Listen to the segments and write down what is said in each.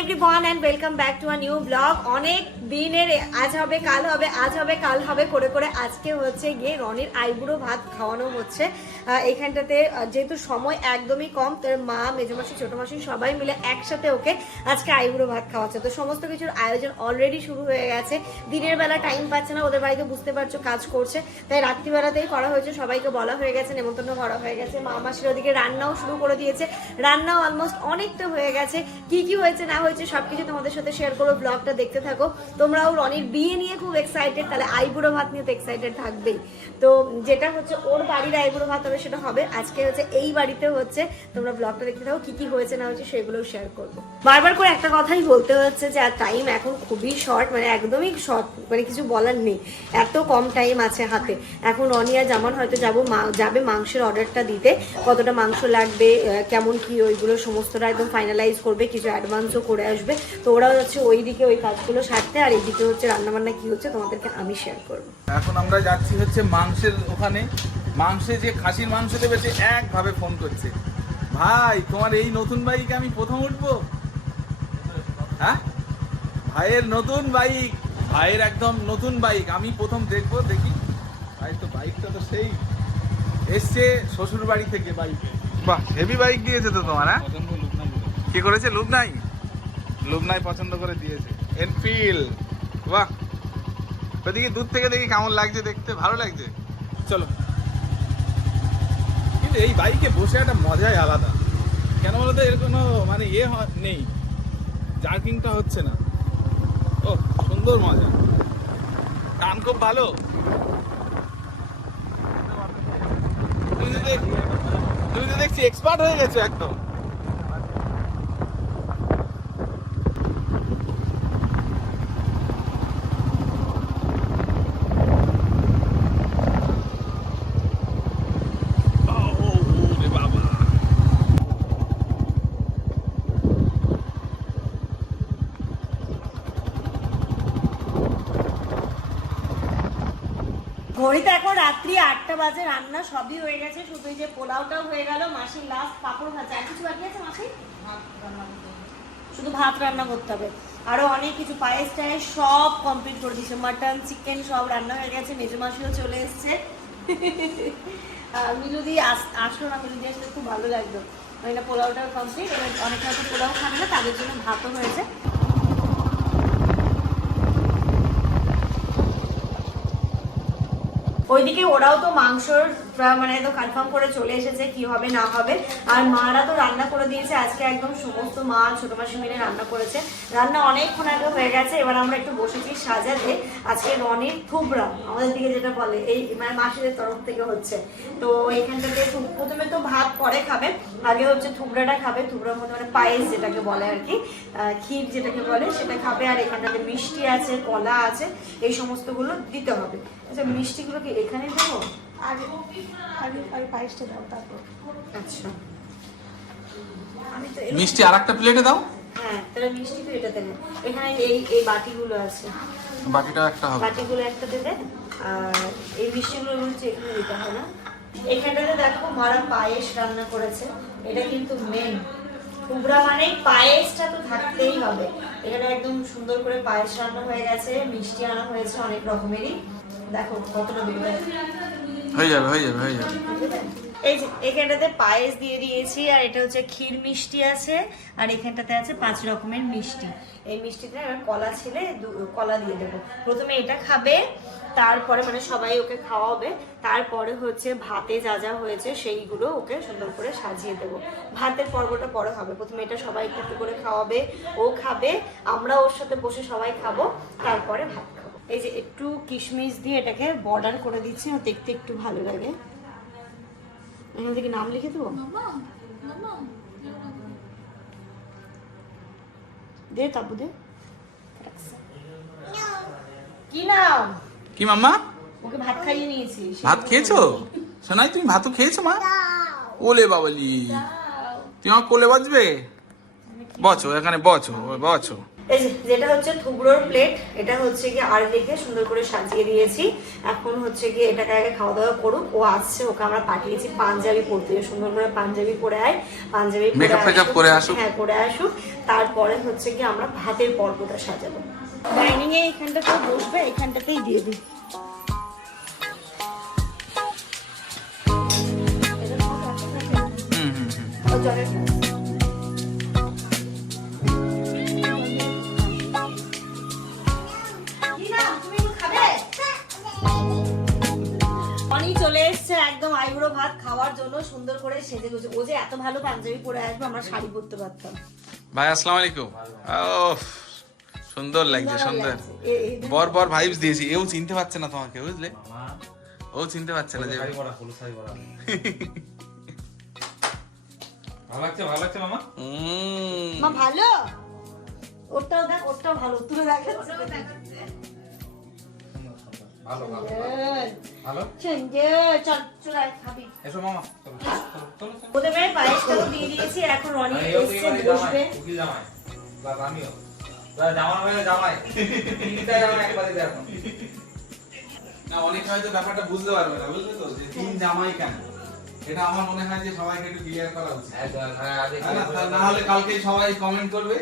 Everyone and welcome back to a new blog অনেক দিনের আজ হবে কাল হবে আজ হবে কাল হবে করে করে আজকে হচ্ছে গিয়ে রনির আইবুড়ো ভাত খাওয়ানো হচ্ছে। আহ, এইখানটাতে যেহেতু সময় একদমই কম তোর মা মেজমাসি ছোট মাসি সবাই মিলে একসাথে ওকে আজকে আইবুড়ো ভাত খাওয়াচ্ছে। তো সমস্ত কিছুর আয়োজন অলরেডি শুরু হয়ে গেছে। দিনের বেলা টাইম পাচ্ছে না ওদের বাড়িতে বুঝতে পারছ কাজ করছে। তাই রাত্রিবেলাতেই করা হয়েছে সবাইকে বলা হয়ে গেছে নেমন্তন্ন করা হয়ে গেছে। মা মাসির ওদিকে রান্নাও শুরু করে দিয়েছে। রান্নাও অলমোস্ট অনেকটা হয়ে গেছে। কি কি হয়েছে না হয়েছে সবকিছু তোমাদের সাথে শেয়ার করব ব্লগটা দেখতে থাকো। তোমরাও রনির বিয়ে নিয়ে খুব এক্সাইটেড তাহলে আইবুড়ো ভাত নিয়ে তো এক্সাইটেড থাকবেই। তো যেটা হচ্ছে, ওর বাড়ির আইবুড়ো ভাত হবে সেটা হবে। আজকে হচ্ছে এই বাড়িতে হচ্ছে, তোমরা ব্লগটা দেখতে থাকো, কি কি হয়েছে না হয়েছে সেগুলোও শেয়ার করব। বারবার করে একটা কথাই বলতে হচ্ছে যে, আর টাইম এখন খুবই শর্ট মানে একদমই শর্ট মানে কিছু বলার নেই। এত কম টাইম আছে হাতে। এখন অনিয়া জামান হয়তো যাব যাবে মাংসের অর্ডারটা দিতে। কতটা মাংস লাগবে কেমন কি ওইগুলো সমস্তটা একদম ফাইনালাইজ করবে, কিছু অ্যাডভান্সও করে আসবে। তো ওরা হচ্ছে ওই দিকে ওই কাজগুলো সারতে আর এইদিকে হচ্ছে রান্নাবান্না কি হচ্ছে তোমাদেরকে আমি শেয়ার করব। এখন আমরা যাচ্ছি হচ্ছে মাংসের ওখানে। মাংসে যে খাসির মাংস দেবে সে একভাবে ফোন করছে। ভাই তোমার এই নতুন বাইকে আমি প্রথম উঠবো? হ্যাঁ? ভাইয়ের নতুন বাইক ভাইয়ের একদম নতুন বাইক আমি প্রথম দেখব দেখি। ভাই তো বাইকটা তো সেই। এসছে শ্বশুর বাড়ি থেকে বাইক বাহ হেভি বাইক দিয়েছে তো তোমার হ্যাঁ? কি করেছে? লুবনাই লুবনাই পছন্দ করে দিয়েছে। এনফিল্ড বাহ। ওদিকে দূর থেকে দেখি কেমন লাগছে দেখতে, ভালো লাগছে? চলো। কিন্তু এই বাইকে বসে একটা মজাই আলাদা। কেন বলতো এর কোনো মানে ইয়ে নেই। জার্কিংটা হচ্ছে না। ও সুন্দর মজা। গান খুব ভালো। তুমি তো দেখছি এক্সপার্ট হয়ে গেছো একদম। ঘড়িতে এখন রাত্রি আটটা বাজে রান্না সবই হয়ে গেছে শুধু এই যে পোলাওটাও হয়ে গেল মাসির লাস্ট পাপড় ভাজা। আর কিছু বাকি আছে মাসি? শুধু ভাত রান্না করতে হবে। আরও অনেক কিছু পায়েস টায়েস সব কমপ্লিট করে দিয়েছে। মাটন চিকেন সব রান্না হয়ে গেছে মেজো মাসিও চলে এসছে। মিলুদি আস- আসলো না মিলুদি আসলে খুব ভালো লাগতো মানে না পোলাওটা কমপ্লিট এবার অনেকে হয়তো পোলাও খাবে না তাদের জন্য ভাতও হয়েছে। ওইদিকে ওরাও তো মাংসর মানে তো কনফার্ম করে চলে এসেছে কি হবে, না হবে। আর মারা তো রান্না করে দিয়েছে, আজকে একদম সমস্ত মা ছোট মাসি মিলে রান্না করেছে। রান্না অনেকক্ষণ আগে হয়ে গেছে, এবার আমরা একটু বসেছি সাজাতে আজকে রনির থুবড়া, আমাদের দিকে যেটা বলে, এই মানে মাসিদের তরফ থেকে হচ্ছে। তো এইখানটাতে প্রথমে তো ভাত পরে খাবে, আগে হচ্ছে থুবড়াটা খাবে, থুবড়ার মধ্যে মানে পায়েস যেটাকে বলে আর কি ক্ষীর যেটাকে বলে, সেটা খাবে। আর এখানটাতে মিষ্টি আছে, কলা আছে, এই সমস্তগুলো দিতে হবে। আচ্ছা মিষ্টিগুলো কি এখানে দেবো? আগে আগে আগে পায়েসটা দাও তারপর। আচ্ছা। আমি তো মিষ্টি আর একটা প্লেটে দাও। হ্যাঁ তাহলে মিষ্টি তো এটাতে নেই। এখানে এই এই বাটিগুলো আছে। বাকিটাও একটা হবে। বাটিগুলো একটা দেবে। আর এই মিষ্টিগুলো হচ্ছে এখানে দিতে হবে না। এখানটাতে দেখো মারা পায়েস রান্না করেছে। এটা কিন্তু মেন কুবড়া মানে পায়েসটা তো থাকতেই হবে। এখানে একদম সুন্দর করে পায়েস রান্না হয়ে গেছে মিষ্টি আনা হয়েছে অনেক রকমেরই। দেখো কতটা বেরোয় হয়ে যাবে হয়ে যাবে হয়ে যাবে। এই এখানটাতে পায়েস দিয়ে দিয়েছি আর এটা হচ্ছে ক্ষীর মিষ্টি আছে আর এখানটাতে আছে পাঁচ রকমের মিষ্টি। এই এবার কলা ছিলে কলা দিয়ে দেবো। প্রথমে এটা খাবে তারপরে মানে সবাই ওকে খাওয়াবে তারপরে হচ্ছে ভাতে যা যা হয়েছে সেইগুলো ওকে সুন্দর করে সাজিয়ে দেবো। ভাতের পর্বটা পরে হবে প্রথমে এটা সবাই একটু করে খাওয়াবে ও খাবে আমরা ওর সাথে বসে সবাই খাব তারপরে ভাত এই যে একটু কিশমিশ দিয়ে এটাকে বর্ডার করে দিচ্ছি আর দেখতে একটু ভালো লাগে। এখান থেকে নাম লিখে দেবো? দে তাবু দে। কি নাম? কি মাম্মা? ওকে ভাত খাইয়ে নিয়েছি। ভাত খেয়েছো? শোনাই তুমি ভাতও খেয়েছো মা? ওলে বাবলি। তুমি আমার কোলে বাজবে? বচো এখানে বচো বচো। এই যেটা হচ্ছে থুবড়োর প্লেট এটা হচ্ছে গিয়ে আর রেখে সুন্দর করে সাজিয়ে দিয়েছি। এখন হচ্ছে গিয়ে এটাকে আগে খাওয়া দাওয়া করুক। ও আসছে ওকে আমরা পাঠিয়েছি পাঞ্জাবি পরতে। সুন্দর করে পাঞ্জাবি পরে আয় পাঞ্জাবি। করে আসুক। হ্যাঁ করে আসুক। তারপরে হচ্ছে গিয়ে আমরা ভাতের পর্বটা সাজাবো। ডাইনিং এ এখানটাতে বসবে এখানটাতেই দিয়ে দিই। জলের আইবুড়ো ভাত খাওয়ার জন্য সুন্দর করে সেজে গুজে ও যে এত ভালো পাঞ্জাবি পরে আসবে আমরা শাড়ি পরতে পারতাম। ভাই আসসালামু আলাইকুম। সুন্দর লাগছে সুন্দর এ- বর বর ভাইবস দিয়েছি। এও চিনতে পারছে না তোমাকে বুঝলে? ও চিনতে পারছে না যে শাড়ি পরা হলুদ শাড়ি পরা। ভালো লাগছে ভালো লাগছে মামা? মা ভালো? ওটাও দেখ ওটাও ভালো তুলে দেখাচ্ছে ভালো ভালো সুন্দর। ভালো সুন্দর। চল চল আয়, খাবি এসো মামা চলো চলো চলো চলো। ওদের মেয়ে পায়েসটাও দিয়ে দিয়েছি এখন রনি আরে এও তো এসছে এবারে বসবে জামাই, উকিল জামাই। বাস আমিও। এবার জামার হয়ে জামাই। তিনটা জামাই একবারে দেয় না অনেক হয়তো ব্যাপারটা বুঝতে পারবে না বুঝলে তো যে তিন জামাই কেন এটা আমার মনে হয় যে সবাইকে একটু ক্লিয়ার করা উচিত হ্যাঁ, তা না হলে কালকে সবাই কমেন্ট করবে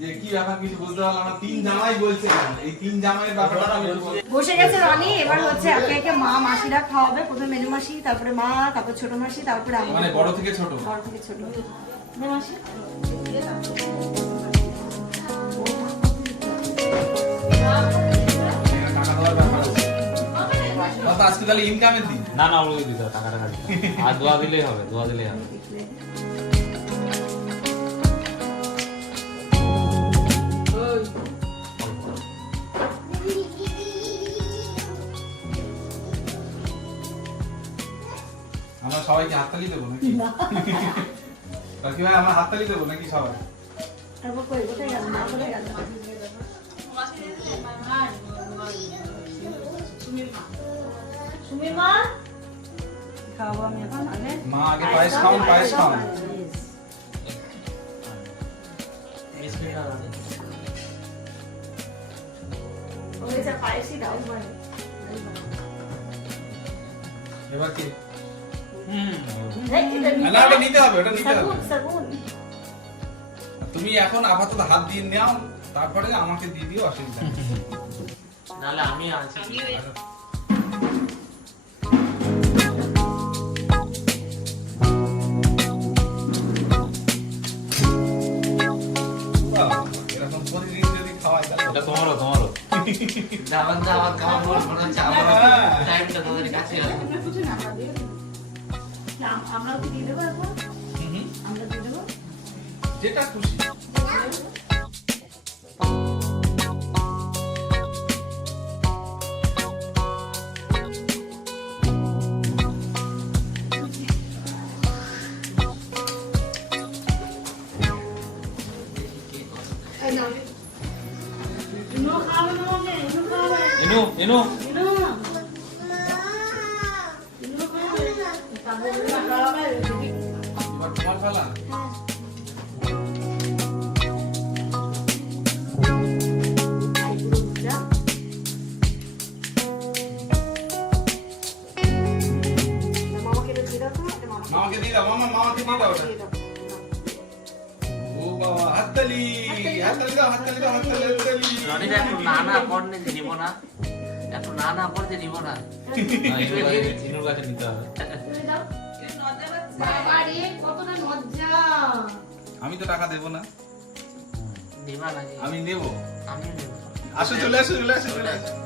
যে কি ব্যাপার কিছু বুঝতে পারলাম না তিন জামাই বলছে এই তিন জামাইয়ের ব্যাপারটা আমি বসে গেছে রনি এবার হচ্ছে একে একে মা মাসিরা খাওয়াবে প্রথমে মেনু মাসি তারপরে মা তারপর ছোট মাসি তারপরে আমি মানে বড় থেকে ছোট? বড় থেকে ছোট। মাসি? আজকে তাহলে ইনকামের দিন। না না ওগুলো দিতে হবে, টাকা টাকা দিতে আর দোয়া দিলেই হবে দোয়া দিলেই হবে। সবাইকে হাততালি দেবো নাকি? কাকি ভাই আমরা হাততালি দেবো নাকি সবাই? মা আগে? পায়েস খাওয়ান পায়েস খাওয়ান। এবার কি? না ওটা নিতে হবে ওটা নিতে হবে। তুমি এখন আপাতত হাত দিয়ে নাও তারপরে আমাকে দিয়ে দিও অসুবিধা। নাহলে আমি আছি এটা তোমারও তোমারও দাবার দাবার খাওয়া মনে হচ্ছে আমার। টাইমটা তোদের কাছে আমরাও কি দিয়ে দেবো এখন? হুম হুম, আমরা দিয়ে দেবো? যেটা খুশি ইনু খাওয়াবে না পড়তে দিব না। নিতে হবে। আমি তো টাকা দেবো না। আমি নেব। আমি নেব। আসো চলে আসো চলে আসো চলে আসো।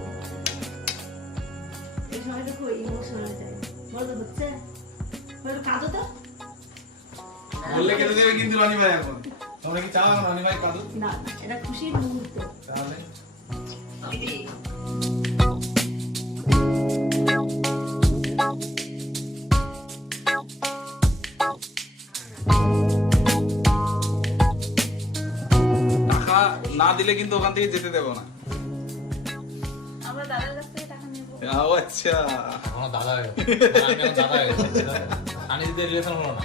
সময়টা খুব ইমোশনাল বলো হচ্ছে? বলো কাঁদো তো? বললে কেটে দেবে কিন্তু রনি ভাই এখন। তোমরা কি চাও রনি ভাই কাঁদুক? না এটা খুশির মুহূর্ত। তাহলে? টাকা না দিলে কিন্তু ওখান থেকে যেতে দেবো না। ও আচ্ছা। এখনও দাদা হয়ে গেছে। আমি দাদা হয়ে গেছে আনি দিতে রিলেশন হলো না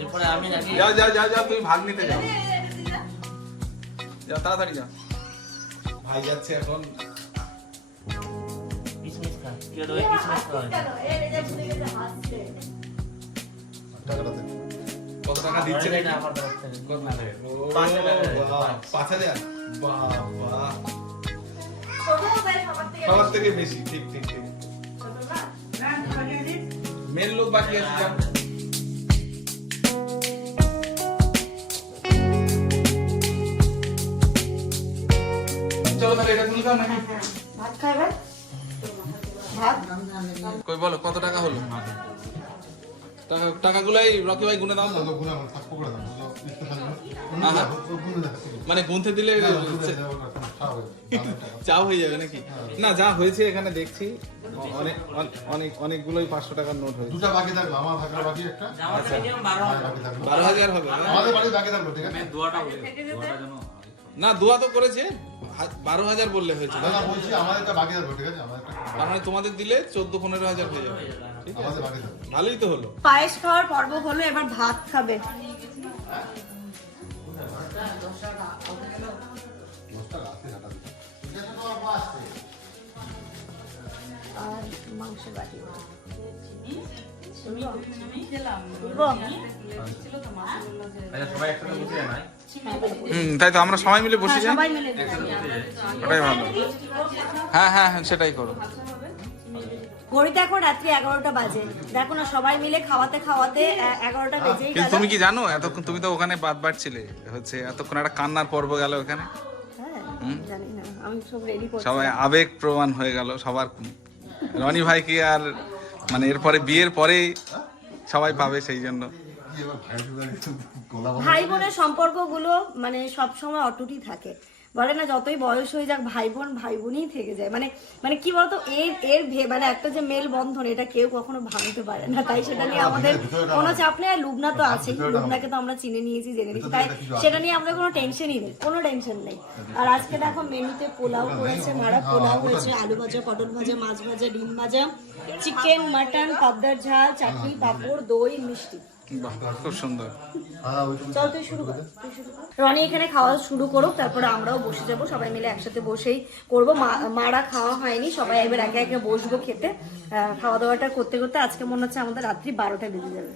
এরপরে আমি নাকি যাও যাও যাও যাও তুমি ভাগ নিতে যাও। যাও তাড়াতাড়ি যাও। ভাই যাচ্ছে এখন। কিসমিস খা কি? কত টাকা দিচ্ছে আমার? এটা আমার তরফ থেকে। কত? ও, পাঁচ হাজার। টাকা। পাঁচ হাজার? বাবা। সবার থেকে বেশি ঠিক ঠিক ঠিক। মেন লোক বাকি আছে চলো তাহলে এটা নাকি? ভাত ভাত? কই বলো কত টাকা হলো? টাকা টাকাগুলাই রকি ভাই গুনে দাও। আহা। মানে গুনতে দিলে চাও হয়ে যাবে নাকি? না যা হয়েছে এখানে দেখছি। অনেক অনেক- অনেক অনেকগুলোই পাঁচশো টাকার নোট হয়েছে। দুটা বাকি থাকল আমার থাকল বাকি একটা। বারো হাজার। বাকি থাকল বারো হাজার হবে আমাদের বাড়ি বাকি থাকল ঠিক আছে? না দোয়া তো করেছে। বারো হাজার বললে হয়েছে। না না বলছি আমাদেরটা বাকি থাকল ঠিক আছে? আমাদের মানে তোমাদের দিলে চোদ্দ পনেরো হাজার হয়ে যাবে। ভালোই তো হলো। পায়েস খাওয়ার পর্ব হলো এবার ভাত খাবে। আর বাটি আচ্ছা, তাই তো আমরা সবাই মিলে বসে যাই। ওটাই ভালো। হ্যাঁ হ্যাঁ হ্যাঁ সেটাই করো। ঘড়িতে এখন রাত্রি এগারোটা বাজে। দেখো না সবাই মিলে খাওয়াতে খাওয়াতে এগারোটা কিন্তু তুমি কি জানো এতক্ষণ তুমি তো ওখানে বাদ বাড়ছিলে হচ্ছে এতক্ষণ একটা কান্নার পর্ব গেল ওখানে হ্যাঁ সবাই আবেগ প্রমাণ হয়ে গেল সবার। রনি ভাইকে আর মানে এরপরে বিয়ের পরে সবাই পাবে সেই জন্য। ভাই ভাই বোনের সম্পর্কগুলো মানে সব সময় অটুটই থাকে। বলে না যতই বয়স হয়ে যাক ভাই বোন ভাই বোনই থেকে যায়। মানে মানে কি বলতো এর এর মানে একটা যে মেল বন্ধন এটা কেউ কখনো ভাঙতে পারে না। তাই সেটা নিয়ে আমাদের কোনো চাপ নেই আর লুবনা তো আছেই। লুবনাকে তো আমরা চিনে নিয়েছি জেনে নিয়েছি। তাই সেটা নিয়ে আমাদের কোনো টেনশনই নেই কোনো টেনশন নেই। আর আজকে দেখো মেনুতে পোলাও করেছে মারা পোলাও হয়েছে আলু ভাজা পটল ভাজা মাছ ভাজা ডিম ভাজা চিকেন মাটন পাবদার ঝাল চাটনি পাঁপড় দই মিষ্টি। খুব সুন্দর। হ্যাঁ চল তুই শুরু কর তুই শুরু কর। রনি এখানে খাওয়া শুরু করুক তারপরে আমরাও বসে যাব সবাই মিলে একসাথে বসেই করব। মা- মারা খাওয়া হয়নি সবাই এবার একে একে বসবো খেতে। খাওয়া দাওয়াটা করতে করতে আজকে মনে হচ্ছে আমাদের রাত্রি বারোটা বেজে যাবে।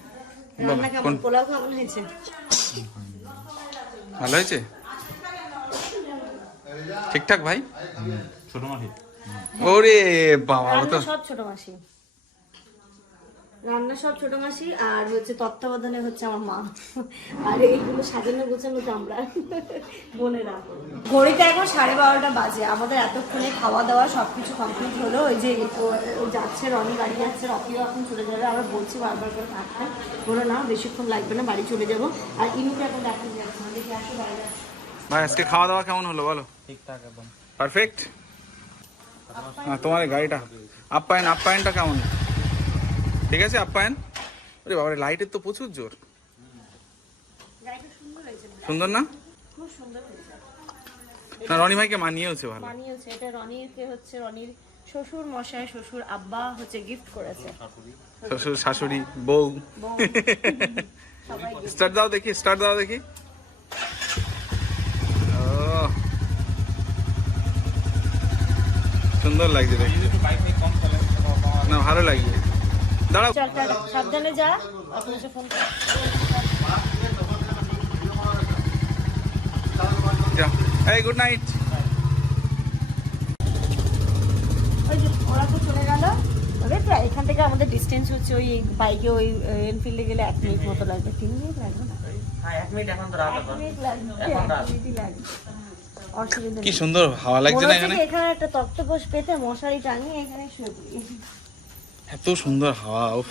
রান্না কেমন? পোলাও কেমন হয়েছে? ভালো হয়েছে? ঠিকঠাক ভাই? ছোট মাঠে ওরে বাবা সব ছোট মাসি। রান্না সব ছোট মাসি আর হচ্ছে তত্ত্বাবধানে হচ্ছে আমার মা। আর এইগুলো সাজানো গোছানো তো আমরা বোনেরা। ঘড়িতে এখন সাড়ে বারোটা বাজে। আমাদের এতক্ষণে খাওয়া দাওয়া সবকিছু কমপ্লিট হলো। ওই যে যাচ্ছে রনি বাড়ি যাচ্ছে রকিও এখন চলে যাবে। আমরা বলছি বারবার করে থাকতে বলো না বেশিক্ষণ লাগবে না বাড়ি চলে যাব। আর ইনুকে এখন যাচ্ছে। দেখি আসো বাইরে ভাই আজকে খাওয়া দাওয়া কেমন হলো বলো? ঠিকঠাক একদম। পারফেক্ট হ্যাঁ তোমার গাড়িটা। আপ্যায়ন আপ্যায়নটা কেমন? ঠিক আছে আপ্যায়ন? ওরে বাবা লাইটের তো প্রচুর জোর। সুন্দর না? সুন্দর না রনি ভাইকে মানিয়েছে ভালো। এটা হচ্ছে রনির শ্বশুর মশাই শ্বশুর আব্বা হচ্ছে গিফট করেছে। শ্বশুর শাশুড়ি বউ। স্টার্ট দাও দেখি স্টার্ট দাও দেখি। ও সুন্দর লাগছে দেখি না ভালো লাগছে। দাঁড়াও। সাবধানে যা ফোন এই গুড নাইট ওই যে ওরা তো চলে গেল। ওরে তো এখান থেকে আমাদের ডিস্টেন্স হচ্ছে ওই বাইকে ওই এনফিল্ডে গেলে এক মিনিট মতো লাগবে। তিন মিনিট লাগবে না? হ্যাঁ কি সুন্দর হাওয়া লাগছে না এখানে? একটা তক্তপোষ পেতে মশারি টাঙিয়ে এখানে শুয়ে এত সুন্দর হাওয়া উফ।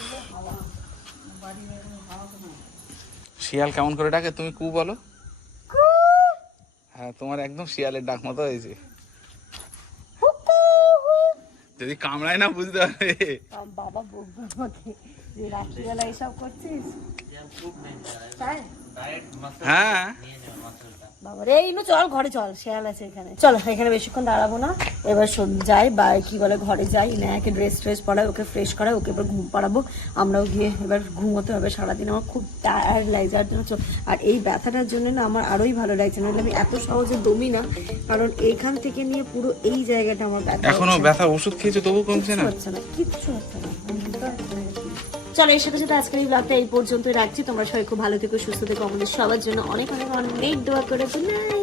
শিয়াল কেমন করে ডাকে? তুমি কু বলো। হ্যাঁ তোমার একদম শিয়ালের ডাক মতো হয়েছে। যদি কামড়ায় না বুঝতে আম বাবা বকবে আমাকে যে রাত্রিবেলা এসব করছিস? তাই? হ্যাঁ। বাবা রে ইনু চল ঘরে চল শিয়াল আছে এখানে। চলো এখানে বেশিক্ষণ দাঁড়াবো না। এবার যাই বা কি বলে ঘরে যাই ইনায়াকে ড্রেস ট্রেস পরাই ওকে ফ্রেশ করাই ওকে এবার ঘুম পাড়াবো। আমরাও গিয়ে এবার ঘুমোতে হবে সারাদিন আমার খুব টায়ার্ড লাগছে আর জন্য আর এই ব্যথাটার জন্য না আমার আরোই ভালো লাগছে নাহলে আমি এত সহজে দমি না কারণ এইখান থেকে নিয়ে পুরো এই জায়গাটা আমার ব্যথা এখনও। ব্যথা ওষুধ খেয়েছো তবু কমছে না? হচ্ছে না কিচ্ছু হচ্ছে না। চলো এর সাথে সাথে আজকের এই ব্লগটা এই পর্যন্তই রাখছি। তোমরা সবাই খুব ভালো থেকো সুস্থ থেকো। আমাদের সবার জন্য অনেক অনেক অনেক দোয়া করে গুড নাইট